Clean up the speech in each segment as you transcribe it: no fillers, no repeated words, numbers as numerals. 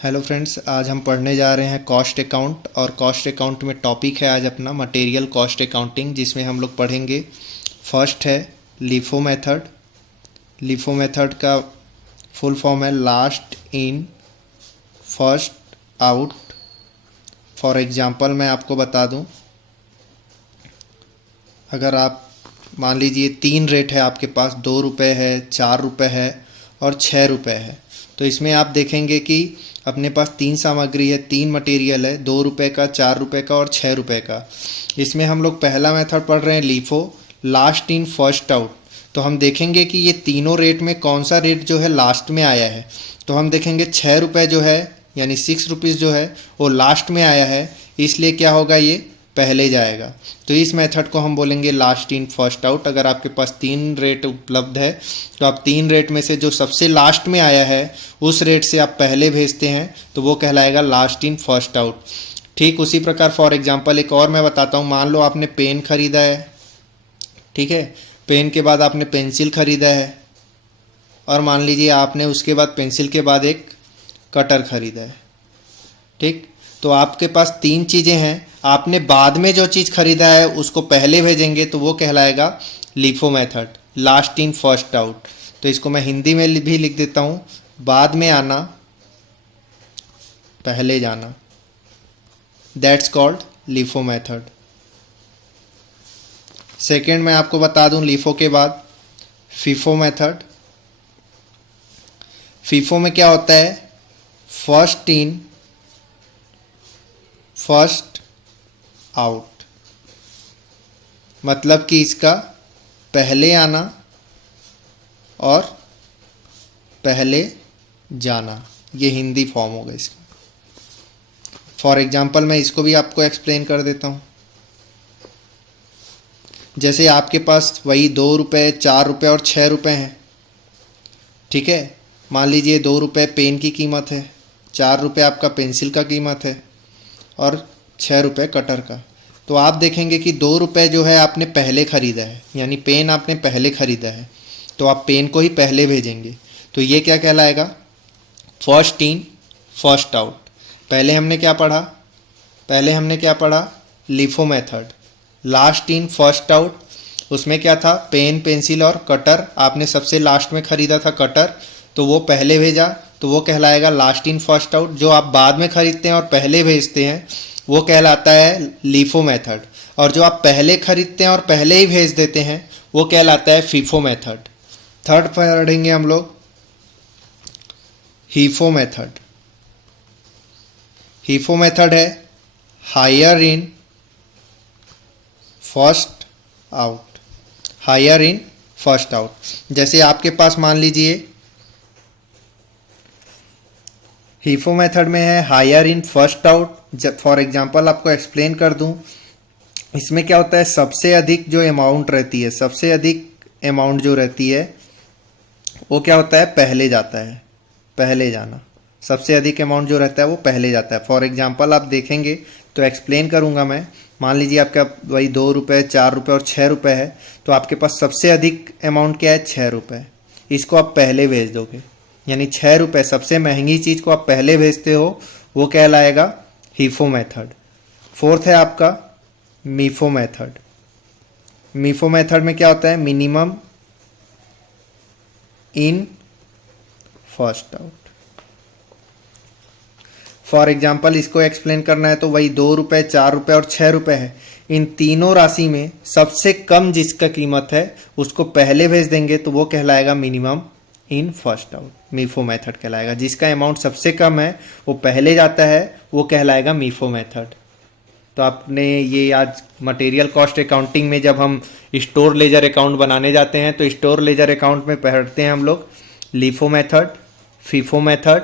Hello friends, आज हम पढ़ने जा रहे हैं कॉस्ट अकाउंट। और कॉस्ट अकाउंट में टॉपिक है आज अपना मटेरियल कॉस्ट अकाउंटिंग, जिसमें हम लोग पढ़ेंगे। फर्स्ट है लीफो मेथड। लीफो मेथड का फुल फॉर्म है last in first out. For example मैं आपको बता दूं, अगर आप मान लीजिए 3 रेट है आपके पास, 2 रुपये है, 4 रुपये है और 6 रुपये है। तो इसमें आप देखेंगे कि अपने पास 3 सामग्री है, 3 मटेरियल है, 2 रुपये का, 4 रुपये का और 6 रुपये का। इसमें हम लोग पहला मेथड पढ़ रहे हैं LIFO, last in first out. तो हम देखेंगे कि ये तीनों रेट में कौन सा रेट जो है लास्ट में आया है। तो हम देखेंगे 6 रुपये जो है यानी 6 रुपीज़ जो है वो लास्ट में आया है, इसलिए क्या होगा, ये पहले जाएगा। तो इस मेथड को हम बोलेंगे लास्ट इन फर्स्ट आउट। अगर आपके पास 3 रेट उपलब्ध है तो आप 3 रेट में से जो सबसे लास्ट में आया है उस रेट से आप पहले भेजते हैं, तो वो कहलाएगा लास्ट इन फर्स्ट आउट। ठीक उसी प्रकार फॉर एग्जांपल एक और मैं बताता हूँ। मान लो आपने पेन खरीदा है, ठीक है। पेन के बाद आपने पेंसिल खरीदा है, और मान लीजिए आपने उसके बाद पेंसिल के बाद एक कटर खरीदा है, ठीक। तो आपके पास 3 चीज़ें हैं, आपने बाद में जो चीज़ खरीदा है उसको पहले भेजेंगे, तो वो कहलाएगा LIFO method, last in first out. तो इसको मैं हिंदी में भी लिख देता हूँ, बाद में आना पहले जाना, that's called LIFO method. Second मैं आपको बता दूं, लीफो के बाद फीफो मेथड। फीफो में क्या होता है, फर्स्ट इन फर्स्ट आउट। मतलब कि इसका पहले आना और पहले जाना, ये हिंदी फॉर्म होगा इसका। फॉर एग्जांपल मैं इसको भी आपको एक्सप्लेन कर देता हूँ। जैसे आपके पास वही 2 रुपये, 4 रुपये और 6 रुपये हैं, ठीक है। मान लीजिए 2 रुपये पेन की कीमत है, 4 रुपये आपका पेंसिल का कीमत है और 6 रुपये कटर का। तो आप देखेंगे कि 2 रुपये जो है आपने पहले ख़रीदा है, यानी पेन आपने पहले ख़रीदा है, तो आप पेन को ही पहले भेजेंगे। तो ये क्या कहलाएगा, फर्स्ट इन फर्स्ट आउट। पहले हमने क्या पढ़ा, LIFO method, last in first out. उसमें क्या था, पेन, पेंसिल और कटर आपने सबसे लास्ट में ख़रीदा था कटर, तो वो पहले भेजा, तो वो कहलाएगा लास्ट इन फर्स्ट आउट। जो आप बाद में खरीदते हैं और पहले भेजते हैं वो कहलाता है लीफो मेथड। और जो आप पहले खरीदते हैं और पहले ही भेज देते हैं वो कहलाता है फीफो मेथड। थर्ड पढ़ेंगे हम लोग हीफो मेथड। हीफो मेथड है higher in first out, higher in first out. जैसे आपके पास मान लीजिए हीफो मेथड में है हायर इन फर्स्ट आउट। जब फॉर एग्जांपल आपको एक्सप्लेन कर दूं, इसमें क्या होता है, सबसे अधिक जो अमाउंट रहती है, सबसे अधिक अमाउंट जो रहती है वो क्या होता है, पहले जाता है, पहले जाना। सबसे अधिक अमाउंट जो रहता है वो पहले जाता है। फॉर एग्जांपल आप देखेंगे तो एक्सप्लेन करूंगा मैं। मान लीजिए आपका वही 2 रुपये, 4 रुपये और 6 रुपये है, तो आपके पास सबसे अधिक अमाउंट क्या है, 6 रुपये। इसको आप पहले भेज दोगे, यानी 6 रुपये सबसे महंगी चीज़ को आप पहले भेजते हो, वो कहलाएगा हीफो मेथड। फोर्थ है आपका मीफो मेथड। मीफो मेथड में क्या होता है, minimum in first out. For example इसको एक्सप्लेन करना है तो वही 2 रुपये, 4 रुपये और 6 रुपये है। इन तीनों राशि में सबसे कम जिसका कीमत है उसको पहले भेज देंगे, तो वो कहलाएगा minimum in first out, MIFO method कहलाएगा। जिसका अमाउंट सबसे कम है वो पहले जाता है, वो कहलाएगा मीफो मेथड। तो आपने ये आज मटेरियल कॉस्ट अकाउंटिंग में जब हम स्टोर लेजर अकाउंट बनाने जाते हैं तो स्टोर लेजर अकाउंट में पढ़ते हैं हम लोग LIFO method, FIFO method,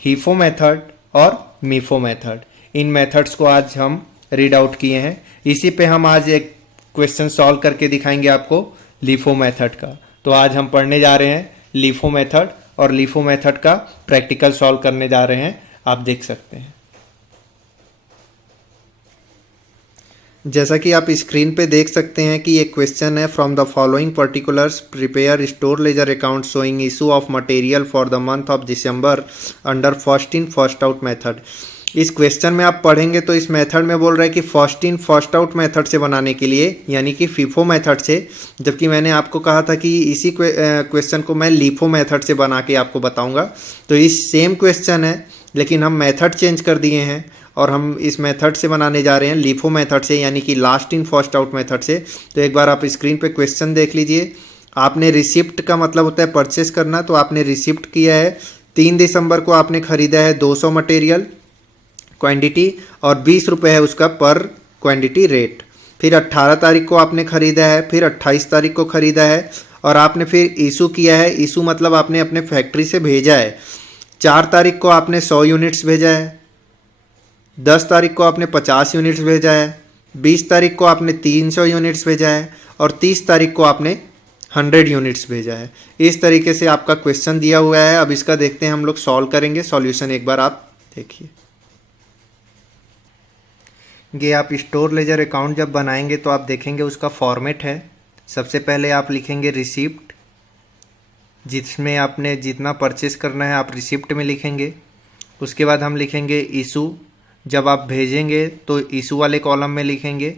HIFO method और मीफो मेथड। इन मेथड्स को आज हम रीड आउट किए हैं। इसी पे हम आज एक क्वेश्चन सॉल्व करके दिखाएंगे आपको लीफो मेथड का। तो आज हम पढ़ने जा रहे हैं लीफो मेथड, और लीफो मेथड का प्रैक्टिकल सॉल्व करने जा रहे हैं, आप देख सकते हैं। जैसा कि आप स्क्रीन पे देख सकते हैं कि एक क्वेश्चन है, from the following particulars prepare store ledger account showing issue of material for the month of December under first in first out method. इस क्वेश्चन में आप पढ़ेंगे तो इस मेथड में बोल रहा है कि first in first out method से बनाने के लिए, यानी कि फीफो मेथड से, जबकि मैंने आपको कहा था कि इसी क्वेश्चन को मैं लीफो मेथड से बना के आपको बताऊंगा। तो इस सेम क्वेश्चन है लेकिन हम मेथड चेंज कर दिए हैं और हम इस मेथड से बनाने जा रहे हैं, लीफो मेथड से, यानी कि last in first out method से। तो एक बार आप स्क्रीन पे क्वेश्चन देख लीजिए। आपने रिसिप्ट का मतलब होता है परचेस करना, तो आपने रिसिप्ट किया है 3 दिसंबर को आपने खरीदा है 200 मटेरियल क्वांटिटी और 20 रुपये है उसका पर क्वांटिटी रेट। फिर 18 तारीख को आपने खरीदा है, फिर 28 तारीख को खरीदा है और आपने फिर इशू किया है। इशू मतलब आपने अपने फैक्ट्री से भेजा है। 4 तारीख को आपने 100 यूनिट्स भेजा है, 10 तारीख को आपने 50 यूनिट्स भेजा है, 20 तारीख को आपने 300 यूनिट्स भेजा है और 30 तारीख को आपने 100 यूनिट्स भेजा है। इस तरीके से आपका क्वेश्चन दिया हुआ है। अब इसका देखते हैं हम लोग सॉल्व करेंगे। सॉल्यूशन एक बार आप देखिए। ये आप स्टोर लेजर अकाउंट जब बनाएंगे तो आप देखेंगे उसका फॉर्मेट है। सबसे पहले आप लिखेंगे रिसिप्ट, जिसमें आपने जितना परचेस करना है आप रिसिप्ट में लिखेंगे। उसके बाद हम लिखेंगे इशू, जब आप भेजेंगे तो इशू वाले कॉलम में लिखेंगे।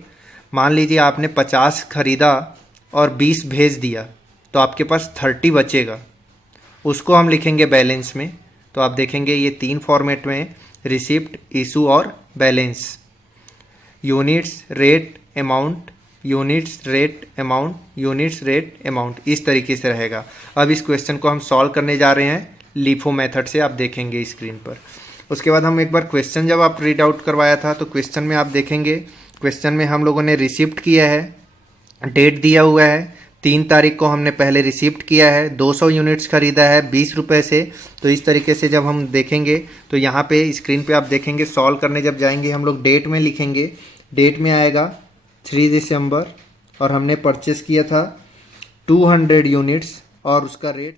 मान लीजिए आपने 50 खरीदा और 20 भेज दिया तो आपके पास 30 बचेगा, उसको हम लिखेंगे बैलेंस में। तो आप देखेंगे ये 3 फॉर्मेट में, रिसिप्ट, इशू और balance. Units, rate, amount, units, rate, amount, units, rate, amount, इस तरीके से रहेगा। अब इस क्वेश्चन को हम सॉल्व करने जा रहे हैं लीफो मेथड से, आप देखेंगे स्क्रीन पर। उसके बाद हम एक बार क्वेश्चन जब आप रीड आउट करवाया था तो क्वेश्चन में आप देखेंगे, क्वेश्चन में हम लोगों ने रिसिप्ट किया है, डेट दिया हुआ है 3 तारीख को हमने पहले रिसिप्ट किया है, 200 यूनिट्स खरीदा है 20 रुपये से। तो इस तरीके से जब हम देखेंगे तो यहाँ पे स्क्रीन पे आप देखेंगे सॉल्व करने जब जाएंगे हम लोग डेट में लिखेंगे। डेट में आएगा 3 दिसंबर और हमने परचेस किया था 200 यूनिट्स और उसका रेट,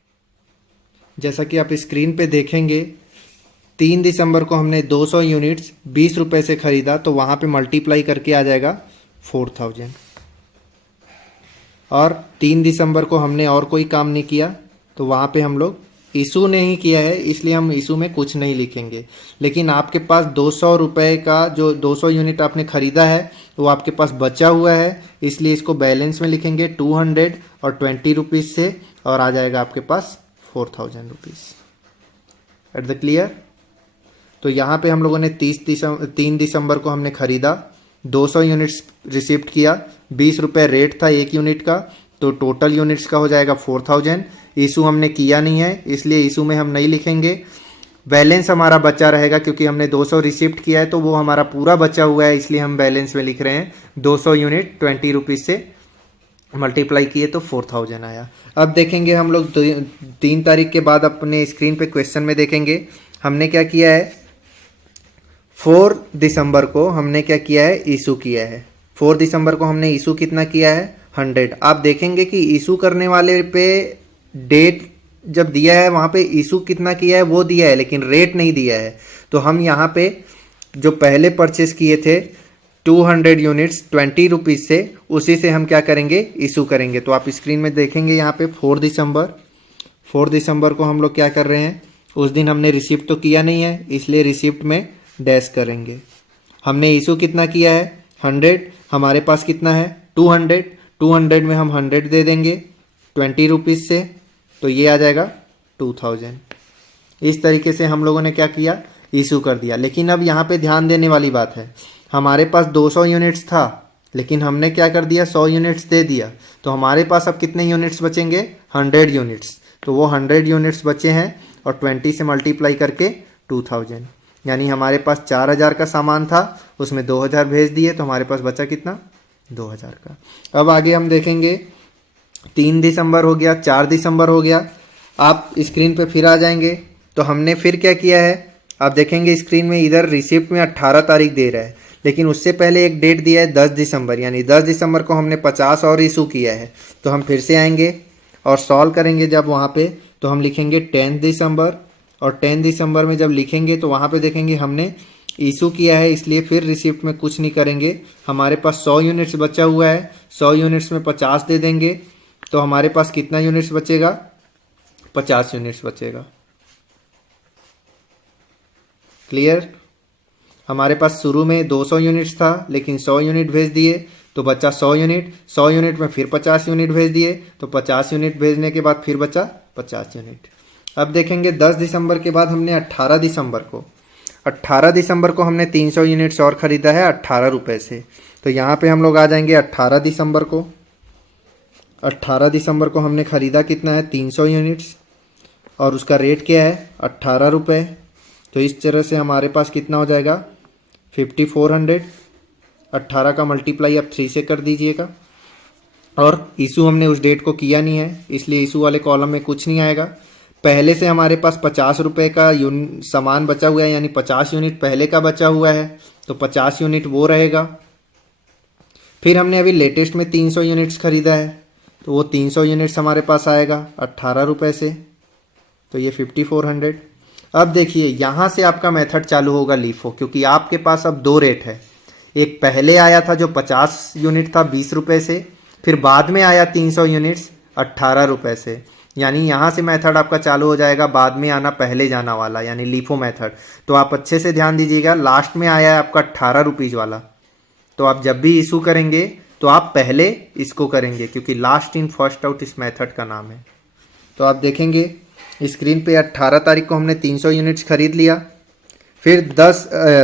जैसा कि आप स्क्रीन पे देखेंगे, 3 दिसंबर को हमने 200 यूनिट्स 20 रुपये से ख़रीदा तो वहाँ पे मल्टीप्लाई करके आ जाएगा 4000। और 3 दिसंबर को हमने और कोई काम नहीं किया तो वहाँ पे हम लोग इशू नहीं किया है, इसलिए हम इशू में कुछ नहीं लिखेंगे। लेकिन आपके पास 200 रुपये का जो 200 यूनिट आपने ख़रीदा है वो आपके पास बचा हुआ है, इसलिए इसको बैलेंस में लिखेंगे 200 और 20 रुपीज़ से, और आ जाएगा आपके पास 4000 रुपीज़। At the clear. तो यहाँ पे हम लोगों ने 3 दिसंबर को हमने ख़रीदा, 200 यूनिट्स रिसिप्ट किया, 20 रुपये रेट था एक यूनिट का, तो टोटल यूनिट्स का हो जाएगा 4000। इशू हमने किया नहीं है इसलिए इशू में हम नहीं लिखेंगे। बैलेंस हमारा बचा रहेगा क्योंकि हमने 200 रिसिप्ट किया है तो वो हमारा पूरा बचा हुआ है, इसलिए हम बैलेंस में लिख रहे हैं। 200 यूनिट 20 रुपीज़ से मल्टीप्लाई किए तो 4000 आया। अब देखेंगे हम लोग 3 तारीख के बाद अपने स्क्रीन पे क्वेश्चन में देखेंगे हमने क्या किया है। 4 दिसंबर को हमने क्या किया है, इशू किया है। 4 दिसंबर को हमने इशू कितना किया है, 100। आप देखेंगे कि इशू करने वाले पे डेट जब दिया है वहाँ पे इशू कितना किया है वो दिया है लेकिन रेट नहीं दिया है। तो हम यहाँ पे जो पहले परचेस किए थे 200 यूनिट्स 20 रुपीज़ से, उसी से हम क्या करेंगे, इशू करेंगे। तो आप स्क्रीन में देखेंगे यहाँ पे 4 दिसंबर को हम लोग क्या कर रहे हैं, उस दिन हमने रिसिप्ट तो किया नहीं है इसलिए रिसिप्ट में डैश करेंगे। हमने इशू कितना किया है 100, हमारे पास कितना है 200 में हम 100 दे देंगे 20 रुपीज़ से, तो ये आ जाएगा 2000। इस तरीके से हम लोगों ने क्या किया, इशू कर दिया। लेकिन अब यहाँ पे ध्यान देने वाली बात है, हमारे पास 200 यूनिट्स था लेकिन हमने क्या कर दिया, 100 यूनिट्स दे दिया, तो हमारे पास अब कितने यूनिट्स बचेंगे, 100 यूनिट्स। तो वो 100 यूनिट्स बचे हैं और 20 से मल्टीप्लाई करके 2000, यानी हमारे पास 4000 का सामान था, उसमें 2000 भेज दिए तो हमारे पास बचा कितना, 2000 का। अब आगे हम देखेंगे 3 दिसंबर हो गया, 4 दिसंबर हो गया। आप स्क्रीन पे फिर आ जाएंगे तो हमने फिर क्या किया है, आप देखेंगे स्क्रीन में इधर रिसिप्ट में 18 तारीख दे रहा है लेकिन उससे पहले एक डेट दिया है 10 दिसंबर, यानी 10 दिसंबर को हमने 50 और इशू किया है। तो हम फिर से आएंगे और सॉल्व करेंगे जब वहाँ पे, तो हम लिखेंगे 10 दिसंबर, और 10 दिसंबर में जब लिखेंगे तो वहाँ पे देखेंगे हमने इशू किया है, इसलिए फिर रिसिप्ट में कुछ नहीं करेंगे। हमारे पास 100 यूनिट्स बचा हुआ है, 100 यूनिट्स में 50 दे देंगे तो हमारे पास कितना यूनिट्स बचेगा, 50 यूनिट्स बचेगा। क्लियर। हमारे पास शुरू में 200 यूनिट्स था लेकिन 100 यूनिट भेज दिए तो बचा 100 यूनिट, 100 यूनिट में फिर 50 यूनिट भेज दिए तो 50 यूनिट भेजने के बाद फिर बचा 50 यूनिट। अब देखेंगे 10 दिसंबर के बाद हमने 18 दिसंबर को हमने 300 यूनिट्स और ख़रीदा है 18 रुपये से। तो यहाँ पे हम लोग आ जाएंगे 18 दिसंबर को। 18 दिसंबर को हमने ख़रीदा कितना है, 300 यूनिट्स, और उसका रेट क्या है, 18 रुपये। तो इस तरह से हमारे पास कितना हो जाएगा, 5400। 18 का मल्टीप्लाई आप 3 से कर दीजिएगा। और इशू हमने उस डेट को किया नहीं है, इसलिए इशू वाले कॉलम में कुछ नहीं आएगा। पहले से हमारे पास 50 रुपये का सामान बचा हुआ है, यानी 50 यूनिट पहले का बचा हुआ है, तो 50 यूनिट वो रहेगा। फिर हमने अभी लेटेस्ट में 300 यूनिट्स ख़रीदा है, तो वो 300 यूनिट्स हमारे पास आएगा 18 रुपये से, तो ये 5400। अब देखिए यहाँ से आपका मेथड चालू होगा लीफो, क्योंकि आपके पास अब दो रेट है। एक पहले आया था जो 50 यूनिट था 20 रुपये से, फिर बाद में आया 300 यूनिट्स 18 रुपये से। यानी यहाँ से मेथड आपका चालू हो जाएगा बाद में आना पहले जाना वाला, यानी लीफो मेथड। तो आप अच्छे से ध्यान दीजिएगा, लास्ट में आया है आपका 18 रुपीज़ वाला। तो आप जब भी इशू करेंगे तो आप पहले इसको करेंगे, क्योंकि लास्ट इन फर्स्ट आउट इस मेथड का नाम है। तो आप देखेंगे स्क्रीन पे 18 तारीख को हमने 300 यूनिट्स खरीद लिया। फिर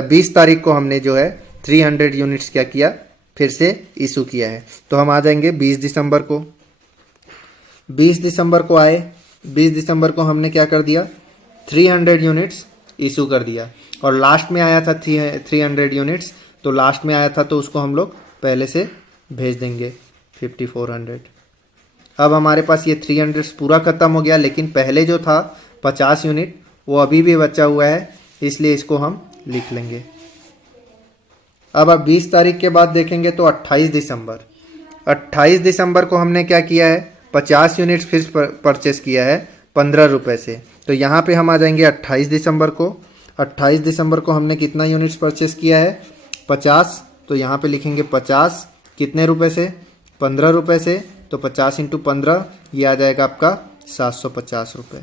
20 तारीख को हमने जो है 300 यूनिट्स क्या किया, फिर से इशू किया है। तो हम आ जाएंगे 20 दिसंबर को। 20 दिसंबर को आए, 20 दिसंबर को हमने क्या कर दिया, 300 यूनिट्स इशू कर दिया। और लास्ट में आया था 300 यूनिट्स, तो लास्ट में आया था तो उसको हम लोग पहले से भेज देंगे 5400। अब हमारे पास ये 300 पूरा ख़त्म हो गया, लेकिन पहले जो था 50 यूनिट वो अभी भी बचा हुआ है, इसलिए इसको हम लिख लेंगे। अब आप 20 तारीख के बाद देखेंगे तो 28 दिसंबर। 28 दिसंबर को हमने क्या किया है, 50 यूनिट्स फिर परचेस किया है 15 रुपये से। तो यहाँ पे हम आ जाएंगे 28 दिसंबर को। 28 दिसंबर को हमने कितना यूनिट्स परचेस किया है, 50। तो यहाँ पे लिखेंगे 50 कितने रुपए से, 15 रुपये से। तो 50 × 15 ये आ जाएगा आपका 750 रुपये।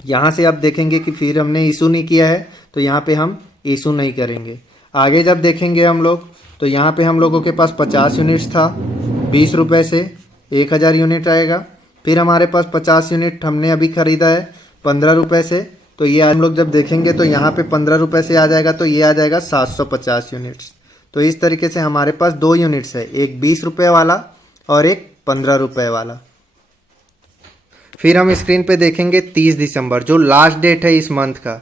यहाँ से आप देखेंगे कि फिर हमने इशू नहीं किया है, तो यहाँ पे हम इशू नहीं करेंगे। आगे जब देखेंगे हम लोग तो यहाँ पे हम लोगों के पास 50 यूनिट्स था 20 रुपये से, 1000 यूनिट आएगा। फिर हमारे पास 50 यूनिट हमने अभी ख़रीदा है 15 रुपये से, तो ये हम लोग जब देखेंगे तो यहाँ पे 15 रुपये से आ जाएगा, तो ये आ जाएगा 750 यूनिट्स। तो इस तरीके से हमारे पास दो यूनिट्स है, एक 20 रुपये वाला और एक 15 रुपये वाला। फिर हम स्क्रीन पे देखेंगे 30 दिसंबर, जो लास्ट डेट है इस मंथ का।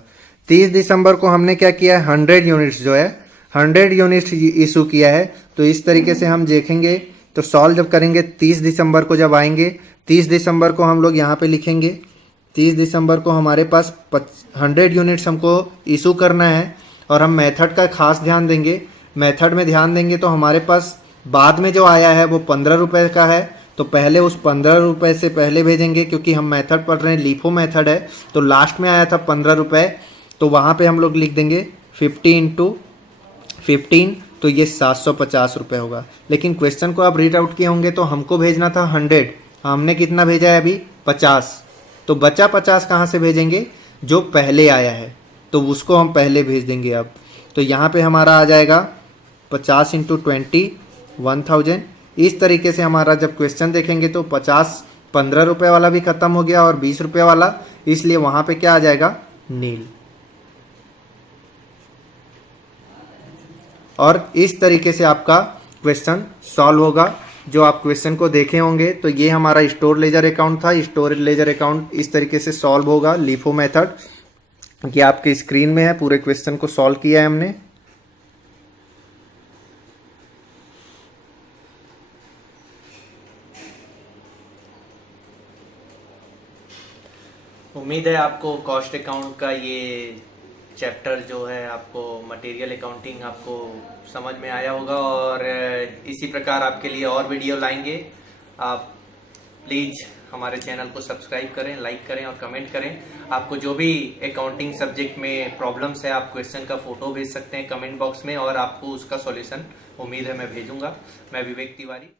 30 दिसंबर को हमने क्या किया है, 100 यूनिट्स जो है 100 यूनिट्स इशू किया है। तो इस तरीके से हम देखेंगे तो सॉल्व जब करेंगे 30 दिसंबर को जब आएंगे, 30 दिसंबर को हम लोग यहाँ पे लिखेंगे 30 दिसंबर को हमारे पास 100 यूनिट्स हमको इशू करना है। और हम मेथड का खास ध्यान देंगे, मेथड में ध्यान देंगे तो हमारे पास बाद में जो आया है वो 15 रुपये का है, तो पहले उस 15 रुपये से पहले भेजेंगे, क्योंकि हम मेथड पढ़ रहे हैं लीफो मेथड है। तो लास्ट में आया था 15 रुपये, तो वहाँ पे हम लोग लिख देंगे 50 × 15, तो ये 750 रुपये होगा। लेकिन क्वेश्चन को आप रीड आउट किए होंगे तो हमको भेजना था 100, हमने कितना भेजा है अभी 50, तो बचा 50 कहाँ से भेजेंगे, जो पहले आया है तो उसको हम पहले भेज देंगे। अब तो यहाँ पे हमारा आ जाएगा 50 × 20 1000। इस तरीके से हमारा जब क्वेश्चन देखेंगे तो 15 रुपये वाला भी ख़त्म हो गया और 20 रुपये वाला, इसलिए वहाँ पे क्या आ जाएगा, नील। और इस तरीके से आपका क्वेश्चन सॉल्व होगा। जो आप क्वेश्चन को देखे होंगे तो ये हमारा स्टोर लेजर अकाउंट था। स्टोर लेजर अकाउंट इस तरीके से सॉल्व होगा लीफो मेथड, ये आपके स्क्रीन में है। पूरे क्वेश्चन को सॉल्व किया है हमने। उम्मीद है आपको कॉस्ट अकाउंट का ये चैप्टर जो है आपको मटेरियल अकाउंटिंग आपको समझ में आया होगा, और इसी प्रकार आपके लिए और वीडियो लाएंगे। आप प्लीज़ हमारे चैनल को सब्सक्राइब करें, लाइक करें और कमेंट करें। आपको जो भी अकाउंटिंग सब्जेक्ट में प्रॉब्लम्स है, आप क्वेश्चन का फोटो भेज सकते हैं कमेंट बॉक्स में और आपको उसका सॉल्यूशन उम्मीद है मैं भेजूंगा। मैं विवेक तिवारी।